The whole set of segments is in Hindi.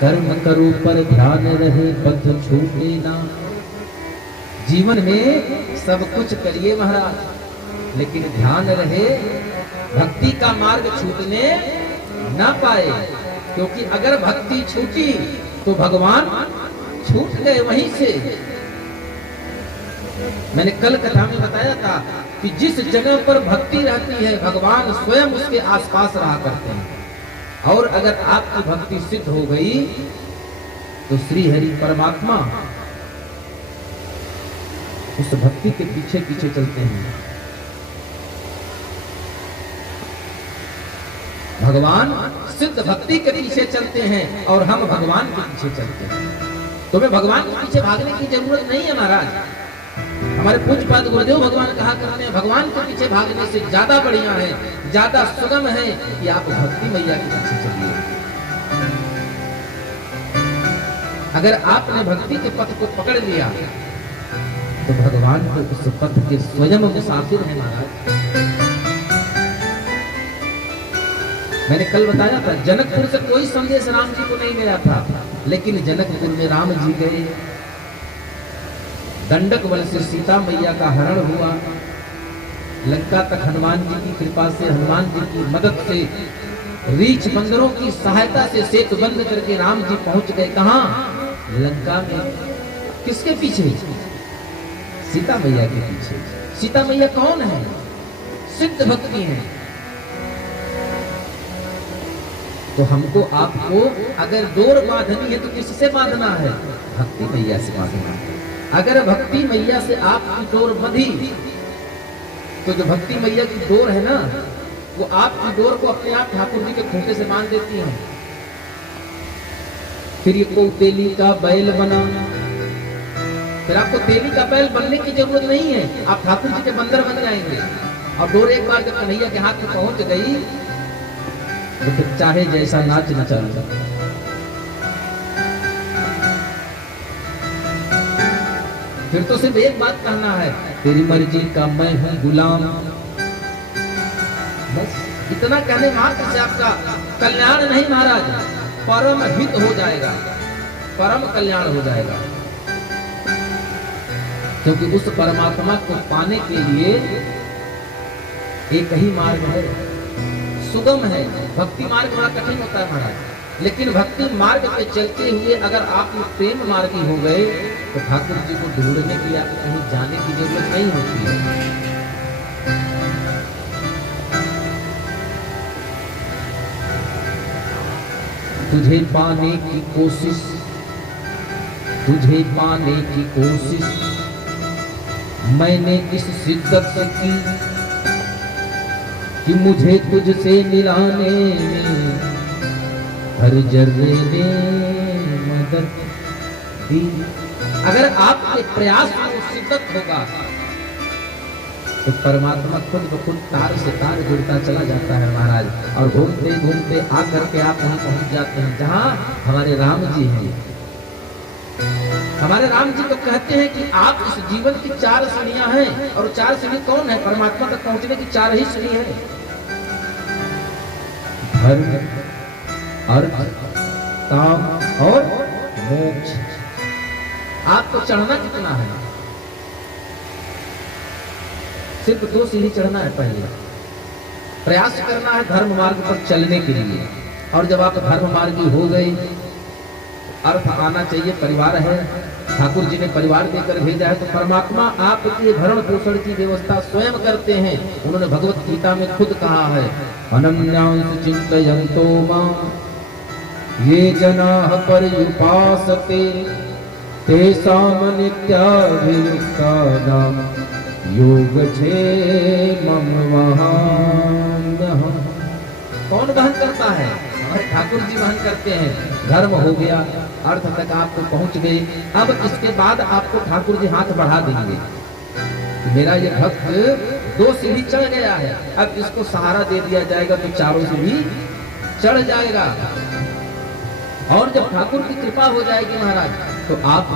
कर्म करो पर ध्यान रहे पथ छूटे ना। जीवन में सब कुछ करिए महाराज, लेकिन ध्यान रहे भक्ति का मार्ग छूटने ना पाए, क्योंकि अगर भक्ति छूटी तो भगवान छूट गए वहीं से। मैंने कल कथा में बताया था कि जिस जगह पर भक्ति रहती है भगवान स्वयं उसके आसपास रहा करते हैं। और अगर आपकी भक्ति सिद्ध हो गई तो श्री हरि परमात्मा उस भक्ति के पीछे पीछे चलते हैं। भगवान सिद्ध भक्ति के पीछे चलते हैं और हम भगवान के पीछे चलते हैं। तुम्हें भगवान के पीछे भागने की जरूरत नहीं है महाराज। हमारे पूज्यपाद गुरुदेव भगवान कहा करते हैं भगवान के पीछे भागने से ज्यादा बढ़िया है, ज्यादा सुगम है कि आप भक्ति मैया के पीछे चलिए। अगर आपने भक्ति के पथ को पकड़ लिया तो भगवान को उस पथ के स्वयं मुसाफिर है महाराज। मैंने कल बताया था जनकपुर से कोई संदेश राम जी को नहीं मिला था, लेकिन जनकपुर में राम जी गए। दंडक बल से सीता मैया का हरण हुआ। लंका तक हनुमान जी की कृपा से, हनुमान जी की मदद से, रीछ बंदरों की सहायता से सेतु बंद करके राम जी पहुंच गए। कहां? लंका में। किसके पीछे? सीता मैया के पीछे। सीता मैया कौन है? सिद्ध भक्ति है। तो हमको आपको अगर डोर बांधनी है तो किससे बांधना है? भक्ति मैया से बांधना है। अगर भक्ति मैया से आपकी डोर बंधी तो जो भक्ति मैया की डोर है ना, वो आपकी डोर को अपने आप ठाकुर जी के खूंटे से बांध देती है। फिर ये को तेली का बैल बना, फिर आपको तेली का बैल बनने की जरूरत नहीं है, आप ठाकुर जी के बंदर बन जाएंगे। और डोर एक बार जब कन्हैया के हाथ में पहुंच गई तो फिर चाहे जैसा नाच नचा लो। फिर तो सिर्फ एक बात कहना है, तेरी मर्जी का मैं हूं गुलाम। बस इतना कहने मात्र से आपका कल्याण नहीं महाराज, परम हित हो जाएगा, परम कल्याण हो जाएगा। क्योंकि उस परमात्मा को पाने के लिए एक ही मार्ग है, सुगम है। भक्ति मार्ग बड़ा कठिन होता है महाराज, लेकिन भक्ति मार्ग पे चलते हुए अगर आप प्रेम मार्गी हो गए तो ठाकुर जी को ढूंढने के लिए आपको कहीं जाने की जरूरत नहीं होती है। तुझे पाने की कोशिश, तुझे पाने की कोशिश मैंने इस शिद्दत से की कि मुझे तुझसे मिलाने में हर जर्रे ने मदद दी। अगर आपके प्रयास में शिद्दत होगा तो परमात्मा खुद ब खुद तार से तार जुड़ता चला जाता है महाराज, और घूमते घूमते आकर के आप वहां पहुंच जाते हैं जहां हमारे राम जी हैं। हमारे राम जी तो कहते हैं कि आप इस जीवन की 4 सीढ़ियां हैं, और 4 सीढ़ी कौन है? परमात्मा तक पहुंचने की 4 ही सीढ़ी है। धर्म, अर्थ, काम और मोक्ष। आपको चढ़ना कितना है? सिर्फ 2 सीढ़ी चढ़ना है। पहले प्रयास करना है धर्म मार्ग पर चलने के लिए, और जब आप धर्म मार्गी हो गए, अर्थ आना चाहिए। परिवार है, ठाकुर जी ने परिवार देकर भेजा है, तो परमात्मा आपके भरण पोषण की व्यवस्था स्वयं करते हैं। उन्होंने भगवत गीता में खुद कहा है, अनन्यांस चिंतयन्तो मां ये जनाः पर्युपासते तेषां नित्याभियुक्तानां योगक्षेमं वहाम्यहम्। कौन वहन करता है? हमारे ठाकुर जी वहन करते हैं। धर्म हो गया, अर्थ तक आपको पहुंच गए। अब इसके बाद आपको ठाकुर जी हाथ बढ़ा देंगे। मेरा ये भक्त 2 सीढ़ी चढ़ गया है, अब इसको सहारा दे दिया जाएगा तो 4 सीढ़ी चढ़ जाएगा। और जब ठाकुर की कृपा हो जाएगी महाराज तो आप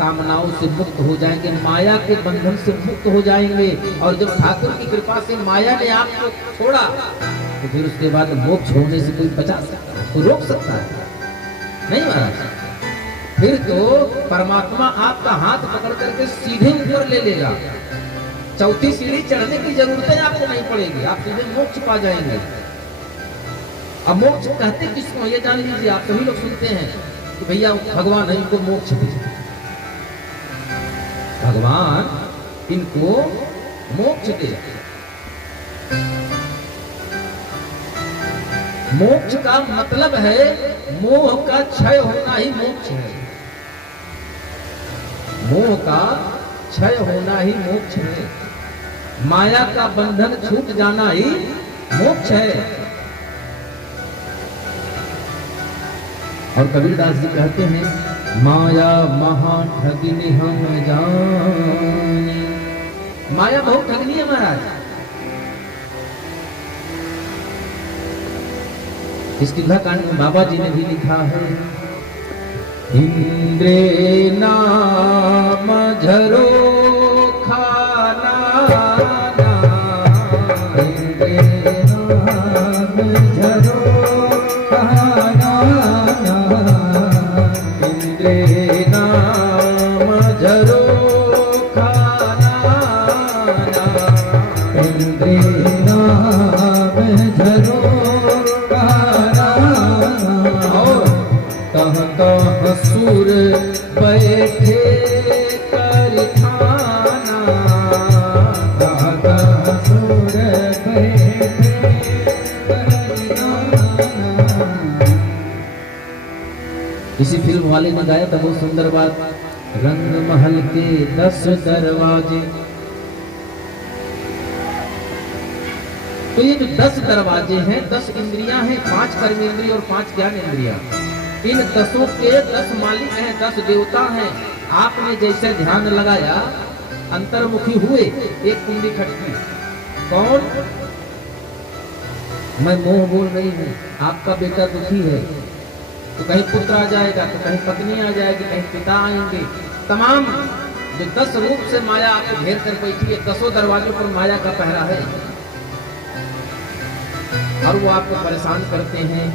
कामनाओं से मुक्त हो जाएंगे, माया के बंधन से मुक्त हो जाएंगे। और जब ठाकुर की कृपा से माया ने आपको छोड़ा तो फिर उसके बाद मोक्ष होने से कोई बचा सकता है? तो रोक सकता है? नहीं महाराज। फिर तो परमात्मा आपका हाथ पकड़ करके सीधे ऊपर ले लेगा, चौथी सीढ़ी चढ़ने की जरूरत आपको नहीं पड़ेगी, आप सीधे मोक्ष पा जाएंगे। अब मोक्ष कहते किसको ये जान लीजिए, आप सभी लोग सुनते हैं कि भैया भगवान इनको मोक्ष दे, भगवान इनको मोक्ष दे। मोक्ष का मतलब है मोह का क्षय होना ही मोक्ष है, मोह का क्षय होना ही मोक्ष है, माया का बंधन छूट जाना ही मोक्ष है। और कबीरदास जी कहते हैं माया महा ठगिनी हम जानी, माया बहुत ठगनी है महाराज। इस किल्ला कांड में बाबा जी ने भी लिखा है, इंद्रे नाम झरो खाना, इंद्रे नाम झरो खाना, इंद्रे नाम झरो खाना, इंद्रे नाम झरो सुर बैठे कर खाना, सुर बैठे कर खाना। इसी फिल्म वाले ने गाया था बहुत सुंदर बात, रंग महल के 10 दरवाजे। तो ये जो 10 दरवाजे हैं, 10 इंद्रियां हैं, 5 कर्म इंद्रिय और 5 ज्ञान इंद्रियां, इन 10 के 10 मालिक हैं, 10 देवता हैं। आपने जैसे ध्यान लगाया अंतर्मुखी हुए, एक कुंडी खटकी, कौन? मैं मोह बोल रही हूँ, आपका बेटा दुखी है तो कहीं पुत्र आ जाएगा, तो कहीं पत्नी आ जाएगी, कहीं पिता आएंगे, तमाम जो 10 रूप से माया आपको घेर कर बैठी है, 10 दरवाजों पर माया का पहरा है और वो आपको परेशान करते हैं।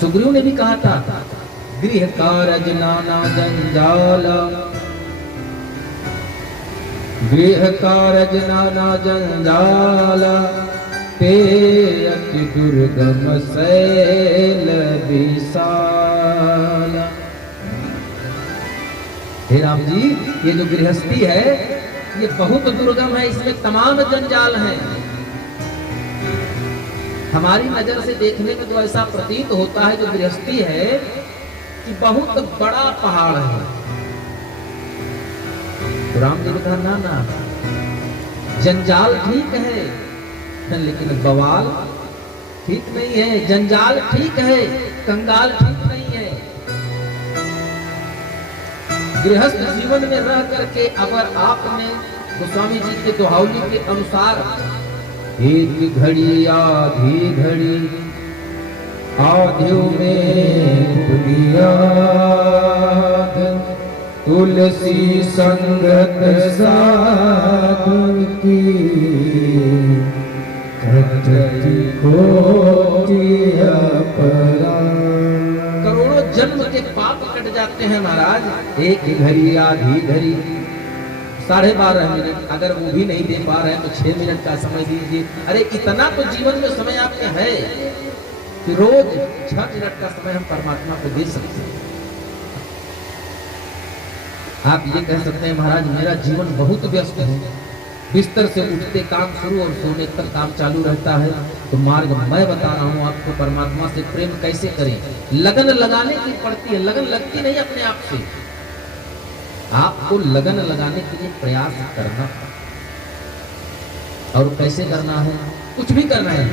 सुग्रीव ने भी कहा था, गृह कारज नाना जंजाल, गृह कारज नाना जंजाल, ते अति दुर्गम शैल विशाल। हे राम जी, ये जो गृहस्थी है ये बहुत दुर्गम है, इसमें तमाम जंजाल हैं। हमारी नजर से देखने में तो ऐसा प्रतीत होता है जो गृहस्थी है कि बहुत बड़ा पहाड़ है। तो राम जी ने कहा ना ना, जंजाल ठीक है लेकिन बवाल ठीक नहीं है, जंजाल ठीक है कंगाल ठीक नहीं है। गृहस्थ जीवन में रह करके अगर आपने गोस्वामी जी के दोहावली के अनुसार एक घड़ी आधी घड़ी आधियों में बुनियाद, तुलसी संगत साधु की करोड़ों जन्म के पाप कट जाते हैं महाराज। एक घड़ी आधी घड़ी 12.5 मिनट, अगर वो भी नहीं दे पा रहे हैं तो 6 मिनट का समय दीजिए। अरे इतना तो जीवन में समय आपके है कि रोज 6 मिनट का समय हम परमात्मा को दे सकते हैं। आप ये कह सकते हैं महाराज मेरा जीवन बहुत व्यस्त है, बिस्तर से उठते काम शुरू और सोने तक काम चालू रहता है। तो मार्ग मैं बता रहा हूँ आपको, परमात्मा से प्रेम कैसे करें। लगन लगाने की पड़ती है, लगन लगती नहीं अपने आप से, आपको लगन लगाने के लिए प्रयास करना। और कैसे करना है? कुछ भी करना है।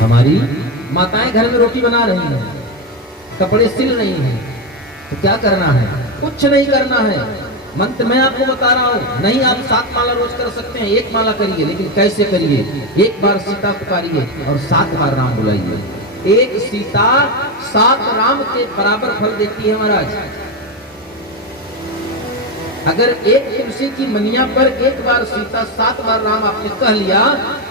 हमारी माताएं घर में रोटी बना रही हैं, कपड़े सिल रही हैं, तो क्या करना है? कुछ नहीं करना है। मंत्र मैं आपको बता रहा हूँ, नहीं आप 7 माला रोज कर सकते हैं, 1 माला करिए, लेकिन कैसे करिए? 1 बार सीता पुकारिए और 7 बार राम बुलाइए। 1 सीता 7 राम के बराबर फल देती है महाराज। अगर एक तुलसी की मनिया पर 1 बार सीता 7 बार राम आपने कह लिया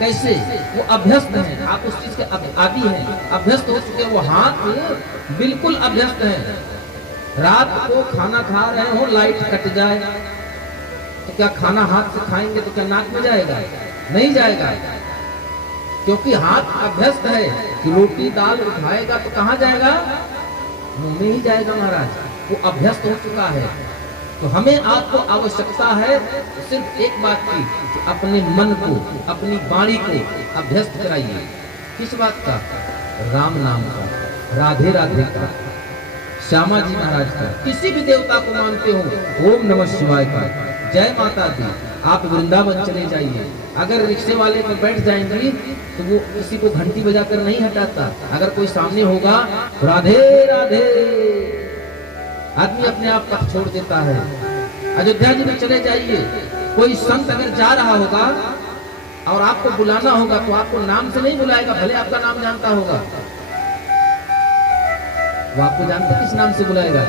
कैसे? वो अभ्यस्त हैं, आप उस चीज के आदी हैं, अभ्यस्त हो चुके हैं। वो हाथ बिल्कुल अभ्यस्त हैं। रात को खाना खा रहे हो, लाइट कट जाए तो क्या खाना हाथ से खाएंगे तो क्या नाक में जाएगा? नहीं जाएगा, क्योंकि हाथ अभ्यस्त है कि रोटी दाल उठाएगा तो कहाँ जाएगा? मुंह में ही जाएगा महाराज। वो अभ्यस्त हो चुका है। तो हमें आपको आवश्यकता है सिर्फ एक बात की कि अपने मन को, अपनी वाणी को अभ्यस्त कराइए। किस बात का? राम नाम का, राधे राधे का, श्यामा जी महाराज का। किसी भी देवता को मानते हो, ओम नमः शिवाय का, जय माता दी। आप वृंदावन चले जाइए, अगर रिक्शे वाले पर बैठ जाएंगी तो वो किसी को घंटी बजाकर नहीं हटाता। अगर कोई सामने होगा राधे राधे, आदमी अपने आप पथ छोड़ देता है। अयोध्या जी में चले जाइए, कोई संत अगर जा रहा होगा और आपको बुलाना होगा तो आपको नाम से नहीं बुलाएगा, भले आपका नाम जानता होगा। वो आपको जानते किस नाम से बुलाएगा?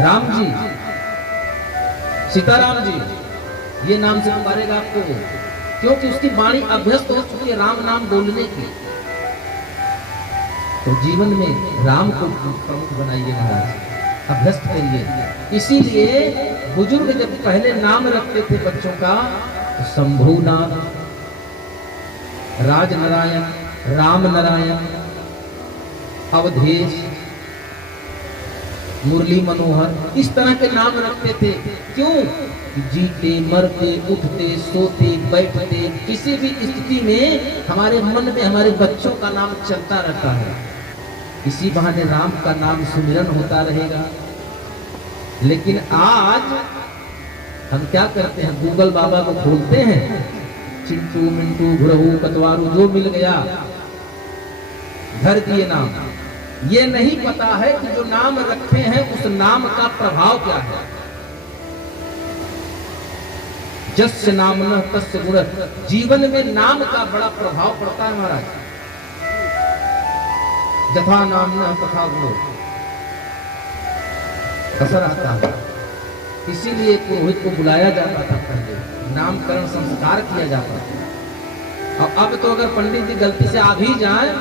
राम जी, सीताराम जी, ये नाम से पुकारेगा आपको, क्योंकि उसकी वाणी अभ्यस्त हो चुकी है राम नाम बोलने की। तो जीवन में राम को प्रमुख बनाइए महाराज, अभ्यस्त करिए। इसीलिए बुजुर्ग जब पहले नाम रखते थे बच्चों का तो शंभुनाथ, राज नारायण, राम नारायण, अवधेश, मुरली मनोहर, इस तरह के नाम रखते थे। क्यों? जीते मरते उठते सोते बैठते किसी भी स्थिति में हमारे मन में हमारे बच्चों का नाम चलता रहता है। इसी बहाने राम का नाम सुमिरन होता रहेगा। लेकिन आज हम क्या करते हैं? गूगल बाबा को खोलते हैं, चिंटू मिंटू घुरहू कतवारू जो मिल गया घर दिए नाम। ये नहीं पता है कि जो नाम रखे हैं उस नाम का प्रभाव क्या है। जस्य नामनः तस्य गुणः, जीवन में नाम का बड़ा प्रभाव पड़ता है महाराज। जथा नामनः तथा गुणः, असर आता है। इसीलिए पुरोहित को बुलाया जाता था पहले, नामकरण संस्कार किया जाता था। और अब तो अगर पंडित जी गलती से आ भी जाए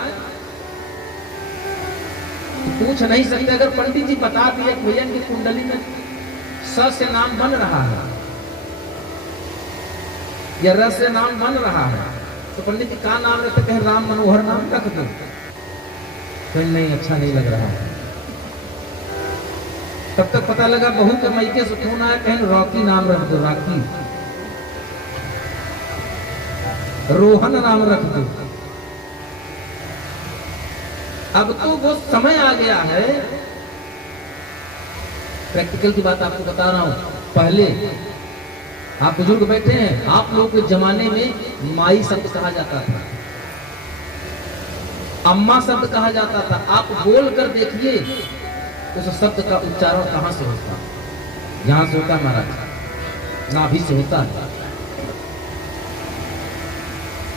पूछ नहीं सकते। अगर पंडित जी बता दिए भैया की कुंडली में स से नाम बन रहा है या र से नाम बन रहा है तो पंडित जी का नाम रखते? कहीं राम मनोहर नाम रख दो, कहीं नहीं, अच्छा नहीं लग रहा है। तब तक पता लगा बहू के मैके से फोन आया, कहीं रॉकी नाम रख दो, रॉकी, रोहन नाम रख दो। अब तो वो समय आ गया है, प्रैक्टिकल की बात आपको बता रहा हूं। पहले आप बुजुर्ग बैठे हैं, आप लोगों के जमाने में माई शब्द कहा जाता था, अम्मा शब्द कहा जाता था। आप बोल कर देखिए उस शब्द का उच्चारण कहां से होता? यहां से होता महाराज, नाभि से होता है।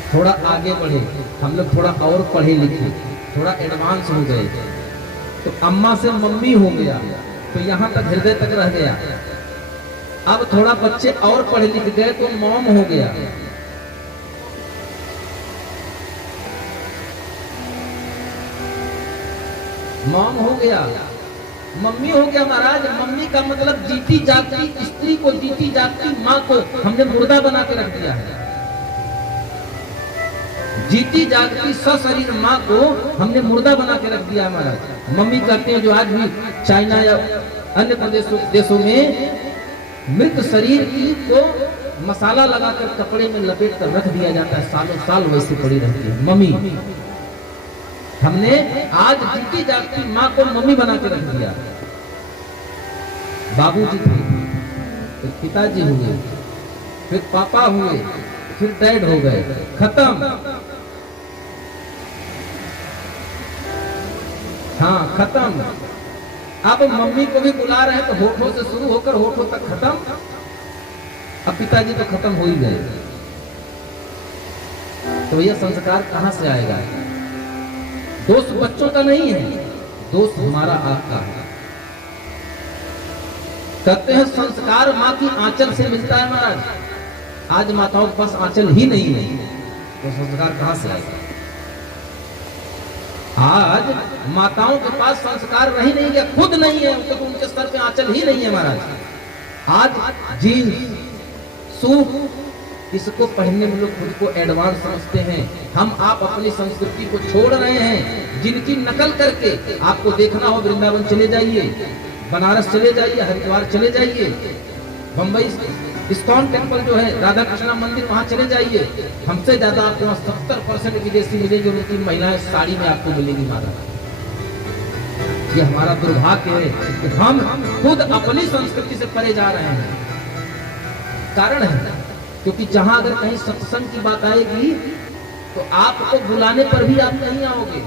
थोड़ा आगे बढ़े, हम लोग थोड़ा और पढ़े लिखे, थोड़ा एडवांस हो गए तो अम्मा से मम्मी हो गया, तो यहां तक हृदय तक रह गया। अब थोड़ा बच्चे और पढ़े लिख गए तो मॉम हो गया। मॉम हो गया, मम्मी हो गया महाराज। मम्मी का मतलब जीती जागती स्त्री को, जीती जागती माँ को हमने मुर्दा बना के रख दिया है। जीती जागती सशरीर माँ को हमने मुर्दा बना के रख दिया महाराज। मम्मी कहते हैं जो आज भी चाइना या अन्य देशों में मृत शरीर की को मसाला लगाकर कपड़े में लपेट कर रख दिया जाता है, सालों साल वैसे पड़ी रहती है मम्मी। हमने आज जीती जागती माँ को मम्मी बना के रख दिया। बाबूजी थे, फिर पिताजी हुए, फिर पापा हुए, फिर डैड हो गए, खत्म। हाँ खत्म। अब मम्मी को भी बुला रहे हैं तो होठों से शुरू होकर होठों तक खत्म। अब पिताजी तो खत्म हो ही गए, तो यह संस्कार कहां से आएगा? दोष बच्चों का नहीं है, दोष हमारा आपका है। कहते हैं संस्कार माँ की आंचल से मिलता है महाराज। आज माताओं के पास आंचल ही नहीं है, तो संस्कार कहां से आएगा? आज माताओं के पास संस्कार रही नहीं है, खुद नहीं है, तो उनके सर पे आंचल ही नहीं है महाराज। आज जीन्स सूट इसको पहनने में लोग खुद को एडवांस समझते हैं। हम आप अपनी संस्कृति को छोड़ रहे हैं, जिनकी नकल करके आपको देखना हो वृंदावन चले जाइए, बनारस चले जाइए, हरिद्वार चले जाइए, बंबई इस्कॉन टेम्पल जो है राधा कृष्णा मंदिर वहां चले जाइए, हमसे ज्यादा आपको 70% विदेशी मिलेंगे, उनकी महिलाएं साड़ी में आपको मिलेगी माता। ये हमारा दुर्भाग्य है कि हम खुद अपनी संस्कृति से परे जा रहे हैं। कारण है क्योंकि जहां अगर कहीं सत्संग की बात आएगी तो आपको बुलाने पर भी आप नहीं आओगे,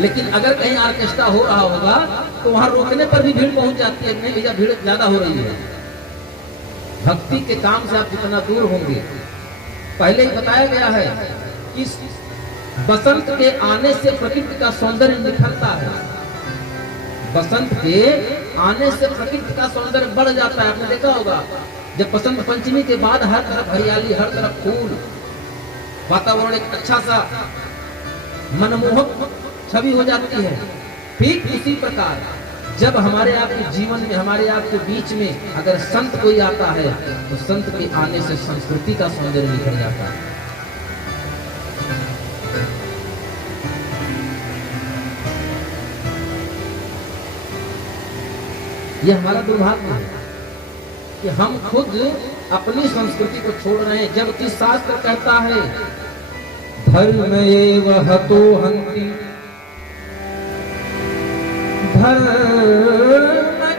लेकिन अगर कहीं ऑर्केस्ट्रा हो रहा होगा तो वहां रोकने पर भी भीड़ पहुंच जाती है, नहीं भैया भीड़ ज्यादा हो रही है। भक्ति के काम से आप जितना दूर होंगे, पहले ही बताया गया है कि बसंत के आने से प्रकृति का सौंदर्य निखरता है, बसंत के आने से प्रकृति का सौंदर्य बढ़ जाता है। आपने देखा होगा जब बसंत पंचमी के बाद हर तरफ हरियाली, हर तरफ फूल, वातावरण एक अच्छा सा मनमोहक छवि हो जाती है। ठीक इसी प्रकार जब हमारे आपके जीवन में, हमारे आपके बीच में अगर संत कोई आता है तो संत के आने से संस्कृति का सौंदर्य निखर जाता है। यह हमारा दुर्भाग्य है कि हम खुद अपनी संस्कृति को छोड़ रहे हैं, जबकि शास्त्र कहता है धर्म एव हतो हन्ति, धर्म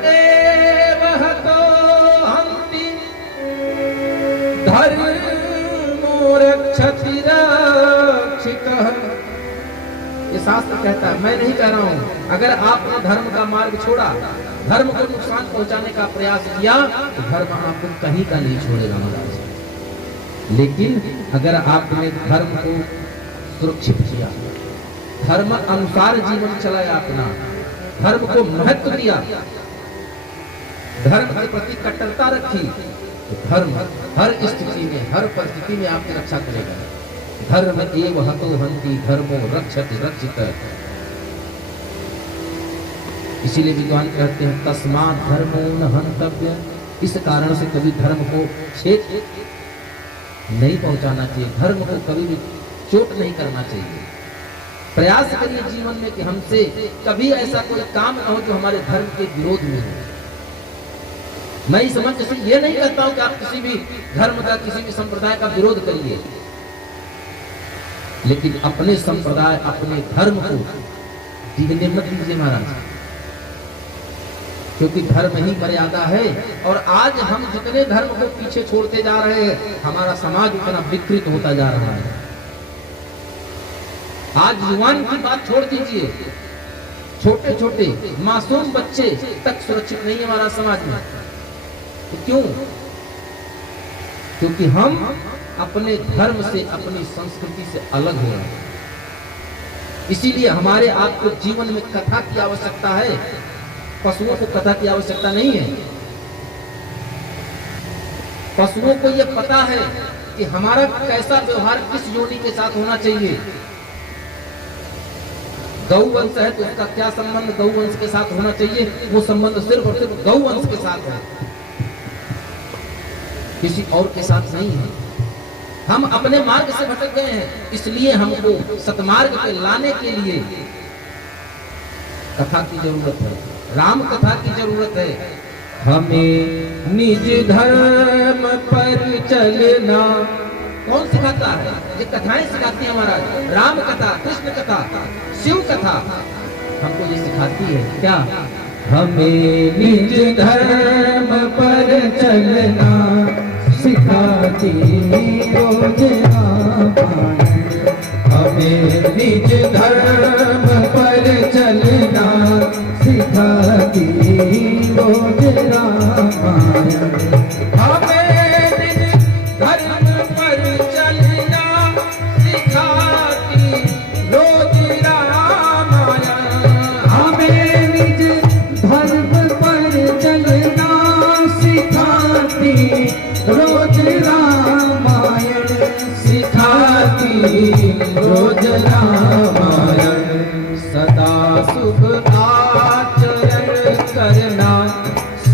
एव हतो हन्ति, धर्मो रक्षति रक्षितः। ये शास्त्र कहता है, मैं नहीं कह रहा हूं। अगर आपने धर्म का मार्ग छोड़ा, धर्म को नुकसान पहुंचाने का प्रयास किया तो धर्म आपको कहीं का नहीं छोड़ेगा महाराज। लेकिन अगर आपने धर्म को सुरक्षित किया, धर्म अनुसार जीवन चलाया, अपना धर्म को महत्व दिया, धर्म के प्रति कट्टरता रखी, तो धर्म हर स्थिति में, हर परिस्थिति में आपकी रक्षा करेगा। धर्म एव हतो हन्ति, धर्मो रक्षति रक्षितः। इसीलिए विद्वान कहते हैं तस्मात् धर्मो न हन्तव्य। इस कारण से कभी धर्म को छेद नहीं पहुंचाना चाहिए, धर्म को कभी भी चोट नहीं करना चाहिए। प्रयास करिए जीवन में कि हमसे कभी ऐसा कोई काम न हो जो हमारे धर्म के विरोध में हो। मैं इस मंच से ये नहीं कहता हूं कि आप किसी भी धर्म का, किसी भी संप्रदाय का विरोध करिए, लेकिन अपने संप्रदाय, अपने धर्म को दिखने मत दीजिए महाराज, क्योंकि धर्म ही मर्यादा है। और आज हम जितने धर्म को पीछे छोड़ते जा रहे हैं, हमारा समाज उतना विकृत होता जा रहा है। आज युवान की बात छोड़ दीजिए, छोटे छोटे मासूम बच्चे तक सुरक्षित नहीं है हमारा समाज में। तो क्यों? क्योंकि हम अपने धर्म से, अपनी संस्कृति से अलग हो रहे हैं। इसीलिए हमारे आपको जीवन में कथा की आवश्यकता है, पशुओं को कथा की आवश्यकता नहीं है। पशुओं को यह पता है कि हमारा कैसा व्यवहार किस योनि के साथ होना चाहिए। गौवंश है तो उसका क्या संबंध गौवंश के साथ होना चाहिए, वो संबंध सिर्फ और सिर्फ गौवंश के साथ है, किसी और के साथ नहीं है। हम अपने मार्ग से भटक गए हैं, इसलिए हमको सतमार्ग पे लाने के लिए कथा की जरूरत है, राम कथा की जरूरत है। हमें निज धर्म पर चलना कौन सिखाता है? ये कथाएं सिखाती है महाराज। राम कथा, कृष्ण कथा, शिव कथा हमको ये सिखाती है क्या? हमें निज धर्म पर चलना सिखाती रोज रामायण। हमें निज धर्म पर चलना सिखाती रोज रामायण। हमें निज धर्म पर चलना सिखाती रोज रामायण। हमें निज धर्म पर चलना सिखाती रोज रामायण। आचरण करना,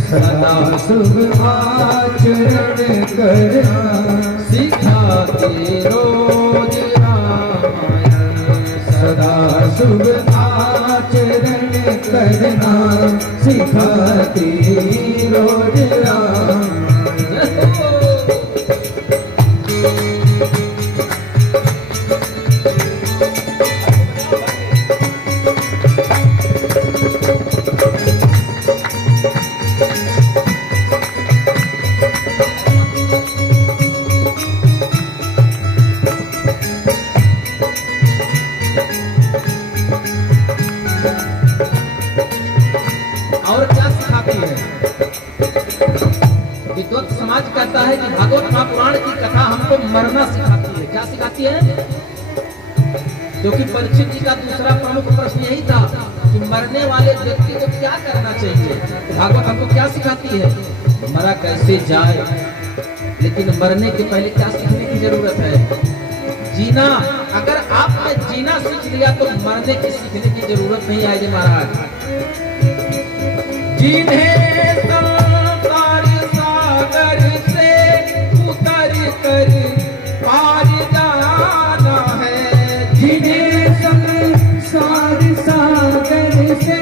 सदा शुभ आचरण करना, सिखाते रोज रामायण। सदा शुभ आचरण करना, सिखाती रोज रामायण। और क्या सिखाती है? विद्वत समाज कहता है कि भागवत महापुराण की कथा हमको मरना सिखाती है। क्या सिखाती है? क्योंकि परीक्षित जी का दूसरा प्रमुख प्रश्न यही था कि मरने वाले व्यक्ति को क्या करना चाहिए। भागवत हमको क्या सिखाती है? मरा कैसे जाए, लेकिन मरने के पहले क्या सीखने की जरूरत है? जीना। अगर आपने जीना सीख लिया तो मरने की सीखने की जरूरत नहीं आएगी महाराज। जिन्हें संसार सागर से उतर कर पार जाना है, जिन्हें संसार सागर से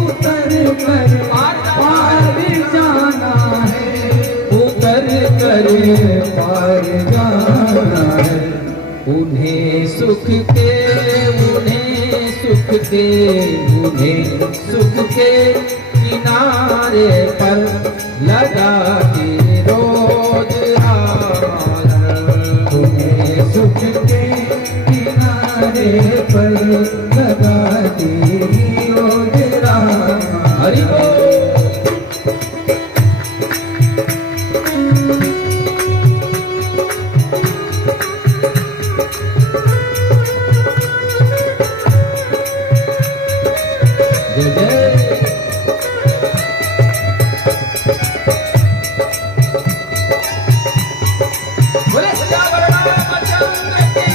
उतर कर पार जाना है, उतर कर पार जाना है। उन्हें सुख के, उन्हें सुख के, उन्हें सुख के किनारे पर लगा के रोज रामायण। उन्हें सुख के किनारे पर लगा दी रोज रामायण। हरि बोल। जय जय। बोले सियावर रामचंद्र की।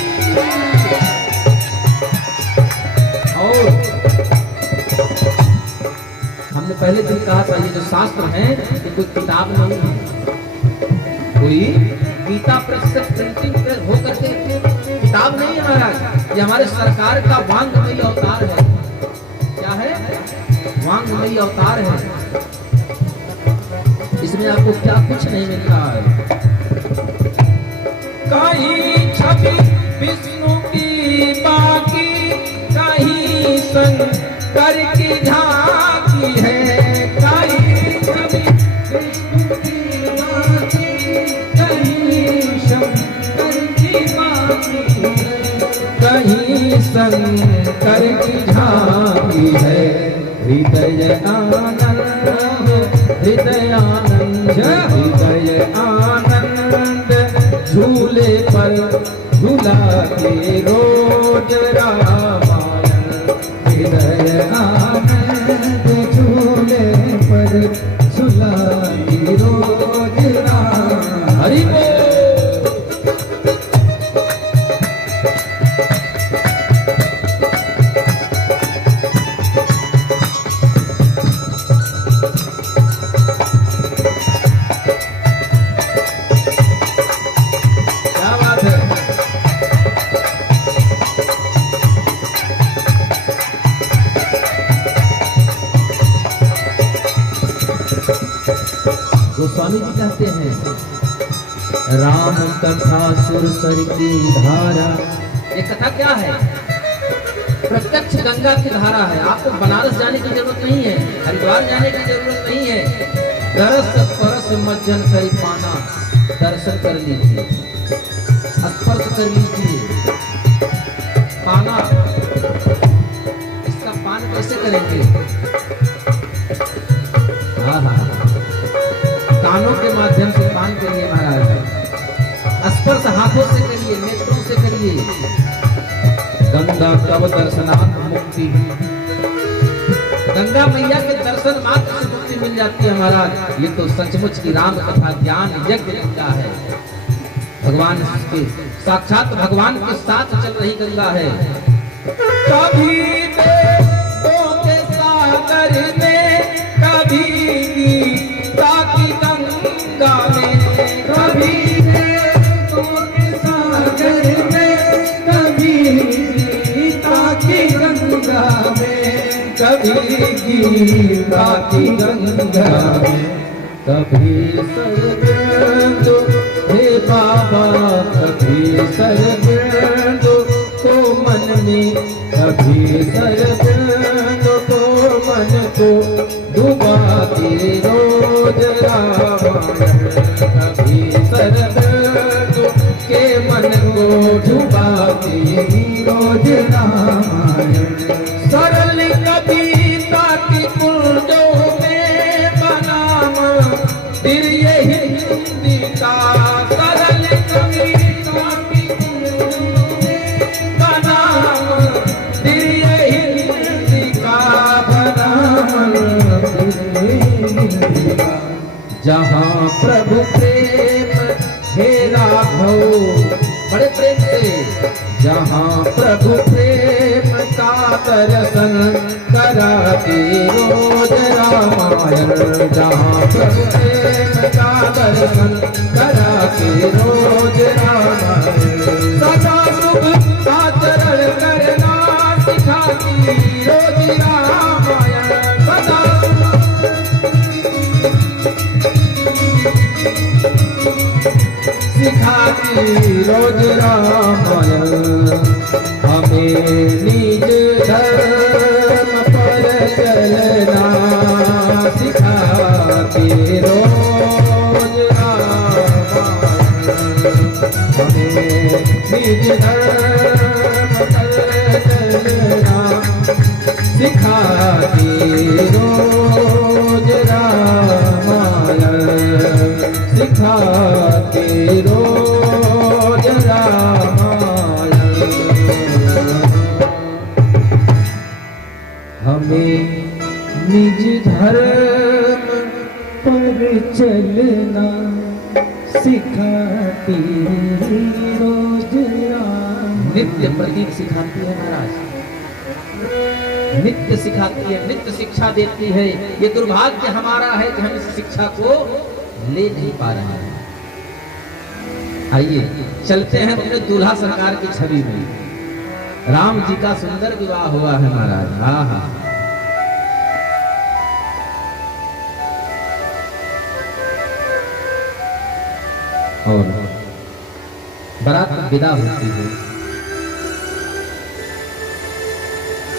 और हमने पहले दिन कहा था ये जो शास्त्र है ये कोई किताब नहीं है, कोई गीता प्रेस से प्रिंटिंग प्रेस हो करके किताब नहीं है महाराज। ये हमारे सरकार का वांग्मयी अवतार है। क्या है? वांग्मयी अवतार है। इसमें आपको क्या कुछ नहीं मिल रहा है। कहीं छवि विष्णु की बाकी, कहीं शंकर की झांकी है। कहीं छवि विष्णु की बाकी, कहीं शंकर की बाकी है, कहीं शंकर की झांकी है। हृदय आनंद, हृदय आनंद, हृदय आनंद झूले पर झूलाते रोज रामायण। हृदय आनंद झूले पर झुलाई रोज रामायण। हरि बोल। क्या बात है? गोस्वामी जी कहते हैं राम कथा सुरसर की धारा। ये कथा क्या है? प्रत्यक्ष गंगा की धारा है। आपको बनारस जाने की जरूरत नहीं है, हरिद्वार जाने की जरूरत नहीं है। दरस परस मज्जन करी पाना, दर्शन कर लीजिए, स्पर्श कर लीजिए। पाना, इसका पान कैसे करेंगे? हाँ हाँ, कानों के माध्यम से पान करिए महाराज। स्पर्श हाथों से करिए, नेत्रों से करिए। गंगा कब दर्शनात् मुक्ति, गंगा मैया के दर्शन मात्र से मुक्ति मिल जाती है महाराज। ये तो सचमुच की राम कथा ज्ञान यज्ञ का है। भगवान के साक्षात भगवान के साथ चल रही गंगा है। कभी तो कभी गीता की गंगा में, कभी सरगेंदु हे बाबा, कभी सरगेंदु को मन में, कभी सरगेंदु को मन को डुबाती रोज रामायण, कभी सरगेंदु के मन को डुबाती रोज रामायण। सरल कविता की कुंजों में बनाम फिर यही हिंदी का, सरल कविता की कुंजों में बनाम फिर यही हिंदी का, बनाम फिर यही हिंदी का। जहाँ प्रभु प्रेम हे राघव, बड़े प्रेम से, जहाँ प्रभु प्रेम का दर्शन कराते रोज रामायण, जहाँ प्रभु प्रेम का दर्शन कराते रोज रामायण। सदा शुभ आचरण करना सिखाती रोज रामायण, सदा सिखाती रोज रामायण। हमें निज धर्म पर चलना सिखाती रोज रामायण। हमें निज धर्म पर चलना सिखाती रोज रामायण, सिखाती रोज रामायण। हमें निज धर्म पर चलना सिखाती रोज रामायण। नित्य प्रदीप सिखाती है महाराज, नित्य सिखाती है, नित्य शिक्षा देती है। ये दुर्भाग्य हमारा है कि हम इस शिक्षा को ले नहीं पा रहे हैं। आइए चलते हैं अपने दूल्हा सरकार की छवि में। राम जी का सुंदर विवाह हुआ है महाराज। हाँ हाँ, और बारात विदा होती है।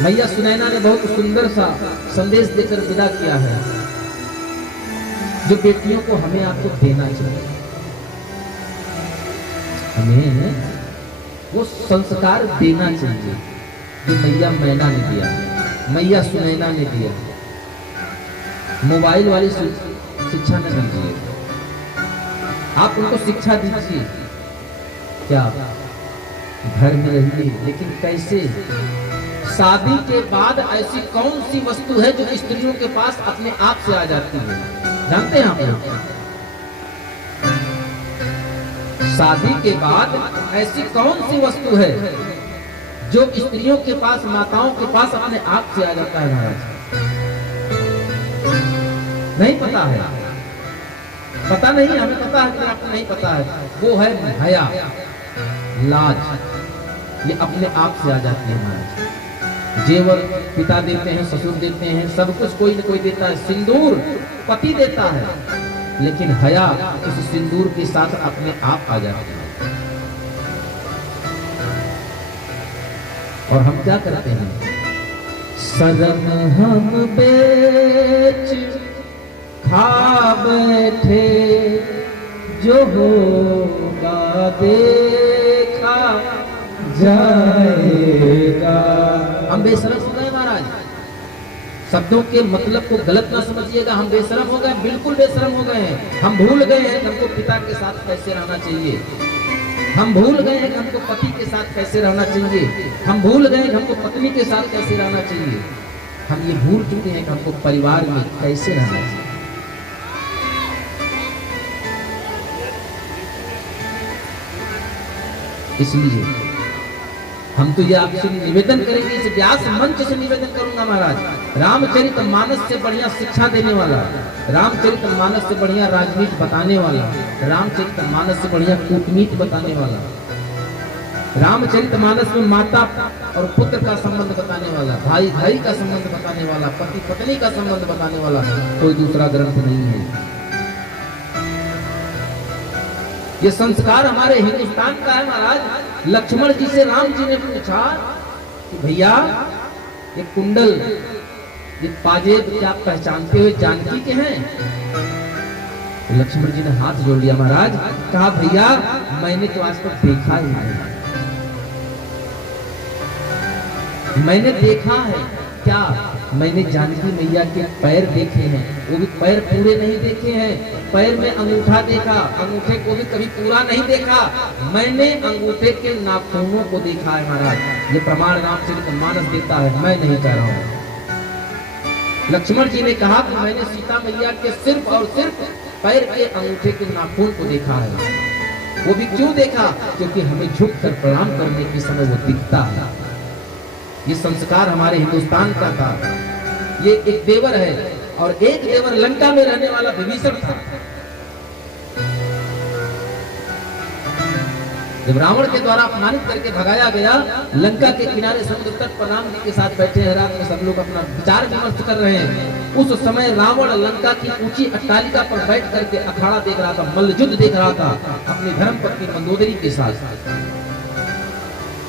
मैया सुनैना ने बहुत सुंदर सा संदेश देकर विदा किया है, जो बेटियों को हमें आपको देना चाहिए। हमें वो संस्कार देना चाहिए जो मैया मैना ने दिया, मैया सुनैना ने दिया। मोबाइल वाली शिक्षा न दीजिए, आप उनको शिक्षा दीजिए। क्या घर में रहिए, लेकिन कैसे? शादी के बाद ऐसी कौन सी वस्तु है जो स्त्रियों के पास अपने आप से आ जाती है? जानते हैं आप लोग? शादी के बाद ऐसी कौन सी वस्तु है जो स्त्रियों के पास, माताओं के पास अपने आप से आ जाता है महाराज? नहीं पता है? पता नहीं, हमें पता है, आपको नहीं पता है। वो है हया, लाज। ये अपने आप से आ जाती है महाराज। जेवर पिता देते हैं, ससुर देते हैं, सब कुछ कोई न कोई देता है। सिंदूर पति देता है, लेकिन हया उस सिंदूर के साथ अपने आप आ जाती है। और हम क्या करते हैं? शर्म हम बेच खा बैठे, जो होगा देखा जाएगा। हम बेशरम हो गए महाराज। शब्दों के मतलब को गलत ना समझिएगा। हम बेशरम हो गए, बिल्कुल बेशरम हो गए हैं। हम भूल गए हैं कि हमको पिता के साथ कैसे रहना चाहिए। हम भूल गए हैं कि हमको पति के साथ कैसे रहना चाहिए। हम भूल गए कि हमको पत्नी के साथ कैसे रहना चाहिए। हम ये भूल चुके हैं कि हमको परिवार में कैसे रहना चाहिए। इसलिए हम तो ये आपसे निवेदन करेंगे, इस व्यास मंच से निवेदन करूंगा महाराज, रामचरितमानस से बढ़िया शिक्षा देने वाला, रामचरितमानस से बढ़िया राजनीति बताने वाला, रामचरितमानस से बढ़िया कूटनीति बताने वाला रामचरितमानस में माता और पुत्र का संबंध बताने वाला, भाई भाई का संबंध बताने वाला, पति पत्नी का संबंध बताने वाला कोई दूसरा ग्रंथ नहीं है। ये संस्कार हमारे हिंदुस्तान का है महाराज। लक्ष्मण जी से राम जी ने पूछा कि भैया ये कुंडल, ये पाजेब क्या आप पहचानते हुए जानकी के हैं? तो लक्ष्मण जी ने हाथ जोड़ लिया महाराज, कहा भैया मैंने तो आज तक देखा ही नहीं। मैंने देखा है क्या? मैंने जानकी मैया के पैर देखे हैं, वो भी पैर पूरे नहीं देखे हैं। पैर में अंगूठा देखा, अंगूठे को भी कभी पूरा नहीं देखा। मैंने अंगूठे के नाखूनों को देखा है महाराज। ये प्रमाण रामचरितमानस देता है, मैं नहीं कह रहा हूं। लक्ष्मण जी ने कहा कि मैंने सीता मैया के सिर्फ और सिर्फ पैर के अंगूठे के नाखून को देखा है। वो भी क्यों देखा? क्योंकि हमें झुककर प्रणाम करने के समय वो दिखता है। ये संस्कार हमारे हिंदुस्तान का था। ये एक देवर है, और एक देवर लंका में रहने वाला विभीषण था। जब रावण के द्वारा अपमानित करके भगाया गया, लंका के किनारे समुद्र तट पर राम जी के साथ बैठे हैं, रात में सब लोग अपना विचार विमर्श कर रहे हैं। उस समय रावण लंका की ऊंची अट्टालिका पर बैठ करके अखाड़ा देख रहा था, मल्ल युद्ध देख रहा था अपनी धर्मपत्नी मंदोदरी के साथ।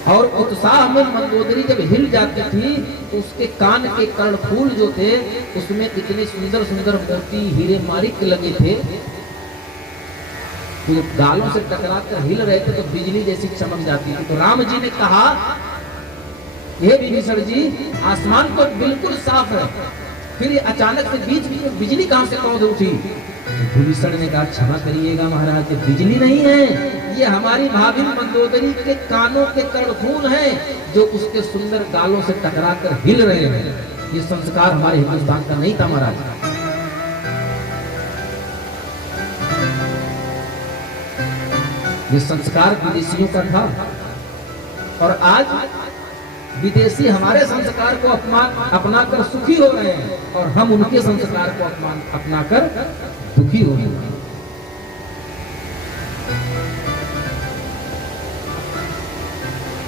और उत्साह में मंदोदरी जब हिल जाती थी तो उसके कान के कर्णफूल जो थे उसमें इतने सुंदर सुंदर मोती हीरे माणिक लगे थे, तो गालों से टकराकर हिल रहे थे तो बिजली जैसी चमक जाती थी। तो राम जी ने कहा, हे विभीषण जी, आसमान तो बिल्कुल साफ है, फिर ये अचानक से बीच में बिजली कहां से कौन उठी? विभीषण ने कहा, क्षमा करिएगा महाराज, बिजली नहीं है, ये हमारी भाभी मंदोदरी के कानों के कर्णफूल हैं जो उसके सुंदर गालों से टकराकर हिल रहे हैं। ये संस्कार हमारे हिंदुस्तान का नहीं था महाराज। ये संस्कार विदेशियों का था, और आज विदेशी हमारे संस्कार को अपना कर सुखी हो रहे हैं, और हम उनके संस्कार को अपना कर दुखी हो रहे हैं।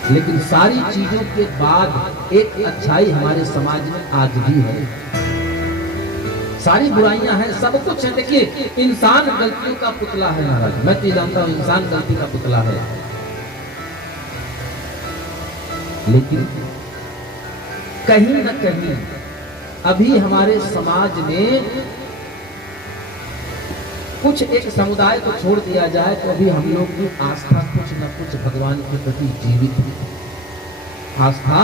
लेकिन सारी चीजों के बाद एक अच्छाई हमारे समाज में आज भी है। सारी बुराइयां हैं, सब कुछ है। देखिए, इंसान गलतियों का पुतला है महाराज, मैं तो जानता हूं इंसान गलती का पुतला है। लेकिन कहीं न कहीं अभी हमारे समाज में कुछ एक समुदाय को छोड़ दिया जाए तो अभी हम लोग की आस्था कुछ न कुछ भगवान के प्रति जीवित है, आस्था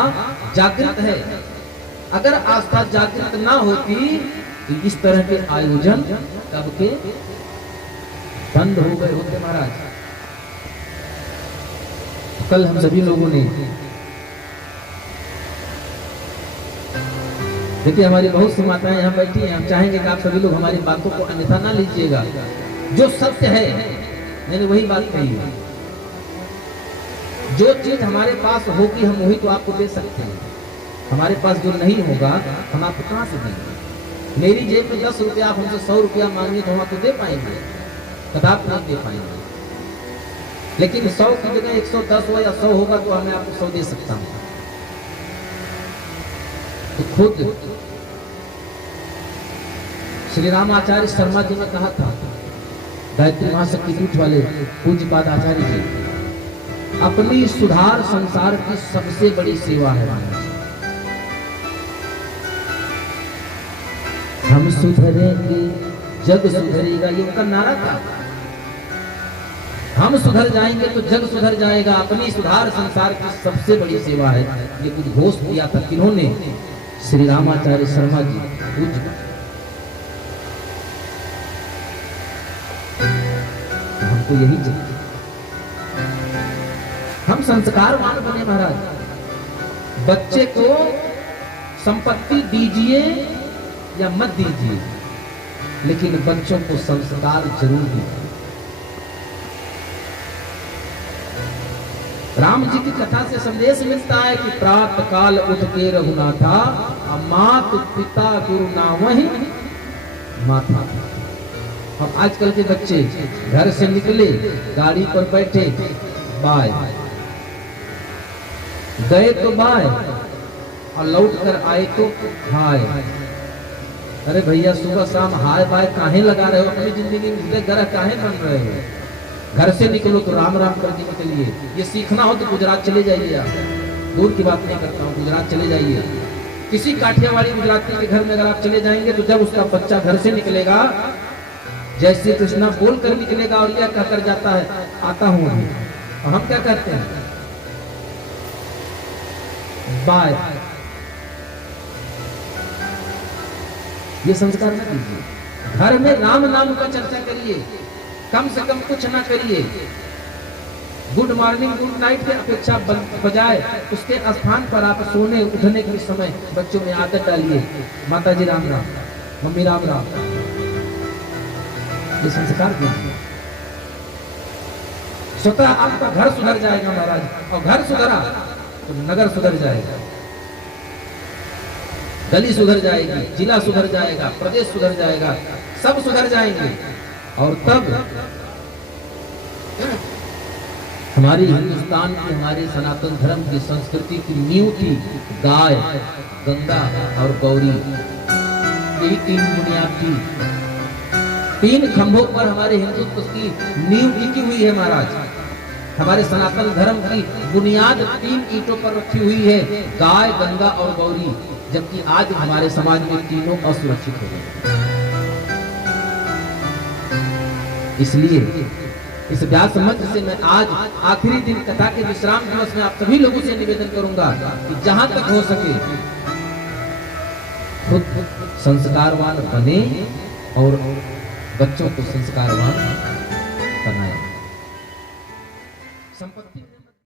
जागृत है। अगर आस्था जागृत ना होती तो इस तरह के आयोजन कब के बंद हो गए होते महाराज। कल हम सभी लोगों ने देखिए, हमारी बहुत सी माताएं यहाँ बैठी हैं, हम चाहेंगे कि आप सभी लोग हमारी बातों को अन्यथा ना लीजिएगा। जो सत्य है मैंने वही बात कही है। जो चीज हमारे पास होगी हम वही तो आपको दे सकते हैं। हमारे पास जो नहीं होगा हम आपको कहां से देंगे? मेरी जेब में 10 रुपया, आप हमसे 100 रुपया मांगे तो हम आपको दे पाएंगे? कदापि नहीं दे पाएंगे। लेकिन 100 की जगह 110 हो या 100 होगा तो मैं आपको 100 दे सकता हूं। तो खुद श्री रामाचार्य शर्मा जी ने कहा था, गायत्री महाशक्ति पीठ वाले पूज्यपाद आचार्य जी, अपनी सुधार संसार की सबसे बड़ी सेवा है। हम सुधरेंगे जग सुधरेगा, ये उनका नारा था। हम सुधर जाएंगे तो जग सुधर जाएगा, अपनी सुधार संसार की सबसे बड़ी सेवा है। ये उद्घोष किया था किन्होंने? श्री रामाचार्य शर्मा जी पूज्य। हमको यही चाहिए, हम संस्कारवान बने महाराज। बच्चे को संपत्ति दीजिए या मत दीजिए, लेकिन बच्चों को संस्कार जरूर दीजिए। राम जी की कथा से संदेश मिलता है कि प्रातः काल उठ के रघुनाथा, मात पिता गुरु नावहि माथा। अब आजकल के बच्चे घर से निकले, गाड़ी पर बैठे, बाय, गए तो बाय और लौट कर आए तो हाय। अरे भैया सुबह शाम हाय बाय काहे लगा रहे हो? अपनी जिंदगी में ग्रह काहे बन रहे हो? घर से निकलो तो राम राम करके निकलिए। ये सीखना हो तो गुजरात चले जाइए। आप दूर की बात नहीं करता हूँ, गुजरात चले जाइए। किसी काठियावाड़ी गुजराती के घर में अगर आप चले जाएंगे तो जब उसका बच्चा घर से निकलेगा, जय श्री कृष्णा बोल कर निकलेगा और यह कहकर जाता है आता हूं अभी। और हम क्या कहते हैं? बाय। ये संस्कार मत कीजिए। घर में राम नाम का चर्चा करिए, कम से कम कुछ ना करिए। गुड मॉर्निंग गुड नाइट के अपेक्षा बजाय उसके स्थान पर आप सोने उठने के समय बच्चों में आदत डालिए, माता जी राम राम, मम्मी राम राम। ये संस्कार दीजिए। स्वतः आपका घर सुधर जाएगा महाराज, और घर सुधरा तो नगर सुधर जाएगा, गली सुधर जाएगी, जिला सुधर जाएगा, प्रदेश सुधर जाएगा, सब सुधर जाएंगे। और तब हमारी हिंदुस्तान की, हमारे सनातन धर्म की संस्कृति की नींव थी गाय, गंगा और गौरी। यही तीन बुनियाद थी। तीन खंभों पर हमारे हिंदुत्व की नींव टिकी हुई है महाराज। हमारे सनातन धर्म की बुनियाद तीन ईंटों पर रखी हुई है, गाय, गंगा और गौरी। जबकि आज हमारे समाज में तीनों असुरक्षित हो गए। इसलिए इस व्यास मंच से मैं आज आखिरी दिन कथा के विश्राम दिवस में आप सभी लोगों से निवेदन करूंगा कि जहां तक हो सके खुद संस्कारवान बने और बच्चों को संस्कारवान बनाए। संपत्ति